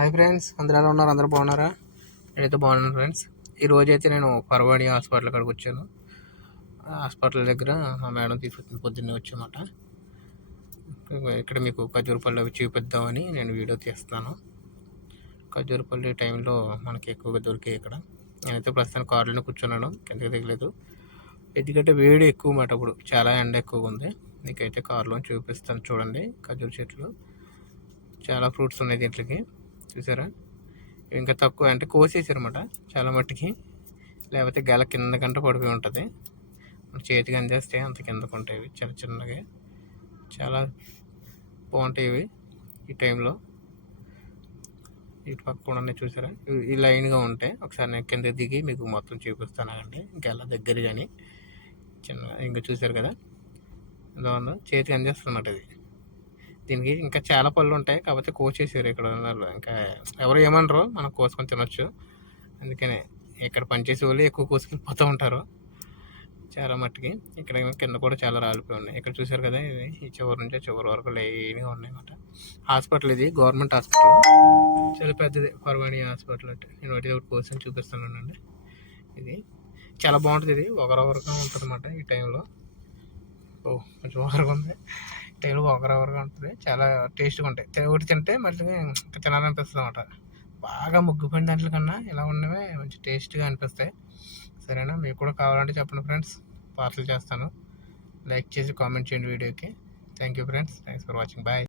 Hi friends, అందరూ ఎలా ఉన్నారు? అందరూ బాగున్నారా? నేనైతే బాగున్నాను ఫ్రెండ్స్. ఈ రోజైతే నేను పర్వాణి హాస్పిటల్ కాడికి వచ్చాను. హాస్పిటల్ దగ్గర మా మేడం తీసుకొచ్చింది, పొద్దున్నే వచ్చామాట. ఇక్కడ మీకు ఖజూరపల్లి అవి చూపిద్దామని నేను వీడియో తీస్తున్నాను. ఖజూరపల్లి టైంలో మనకి ఎక్కువగా దొరికాయి ఇక్కడ. నేనైతే ప్రస్తుతానికి కారులోనే కూర్చున్నాను, కిందకి దిగలేదు. ఎందుకంటే వేడి ఎక్కువ మాట, అప్పుడు చాలా ఎండ ఎక్కువగా ఉంది. మీకైతే కారులో చూపిస్తాను చూడండి. ఖజూర చెట్లు చాలా ఫ్రూట్స్ ఉన్నాయి దీంట్లోకి, చూసారా? ఇంకా తక్కువ అంటే కోసేసారన్నమాట చాలా మట్టికి, లేకపోతే గల కింద కంట పడిపోయి ఉంటుంది. చేతికి అందేస్తే అంత కిందకు ఉంటాయి, చిన్న చిన్నగా చాలా బాగుంటాయి ఇవి. ఈ టైంలో ఇటు పక్క కూడా చూసారా, ఈ లైన్గా ఉంటాయి. ఒకసారి నేను కింద దిగి మీకు మొత్తం చూపిస్తానండి. గెల దగ్గర కానీ చిన్న ఇంకా చూసారు కదా ఎలా ఉందో, చేతికి అందేస్తున్నమాట ఇది. దీనికి ఇంకా చాలా పళ్ళు ఉంటాయి, కాకపోతే కోసేసారు ఇక్కడ. ఇంకా ఎవరు ఏమనరు, మనం కోసుకొని తినొచ్చు. అందుకనే ఇక్కడ పనిచేసే వాళ్ళు ఎక్కువ కోసుకెళ్ళిపోతూ ఉంటారు చాలా మట్టుకి. ఇక్కడ కింద కూడా చాలా రాలిపోయి ఉన్నాయి. ఇక్కడ చూసారు కదా, ఇది ఈ చివరి నుంచి చివరి వరకు లైన్గా ఉన్నాయి అన్నమాట. హాస్పిటల్ ఇది గవర్నమెంట్ హాస్పిటల్, చాలా పెద్దది పర్వాణి హాస్పిటల్. అంటే నేను ఒకటి కోసుకొని చూపిస్తానండి. ఇది చాలా బాగుంటుంది, ఇది ఒకరొకరుగా ఉంటుంది అన్నమాట. ఈ టైంలో కొంచెం ఒకరుగా ఉంది, టైంలో ఒకరొకరుగా ఉంటుంది. చాలా టేస్ట్గా ఉంటాయి. ఒకటి తింటే మళ్ళీ తినాలనిపిస్తుంది అన్నమాట. బాగా ముగ్గుపోయిన దాంట్లో కన్నా ఇలా ఉన్నవే మంచి టేస్ట్గా అనిపిస్తాయి. సరేనా? మీకు కూడా కావాలంటే చెప్పండి ఫ్రెండ్స్, పార్సల్ చేస్తాను. లైక్ చేసి కామెంట్ చేయండి వీడియోకి. Thank you friends, thanks for watching. Bye.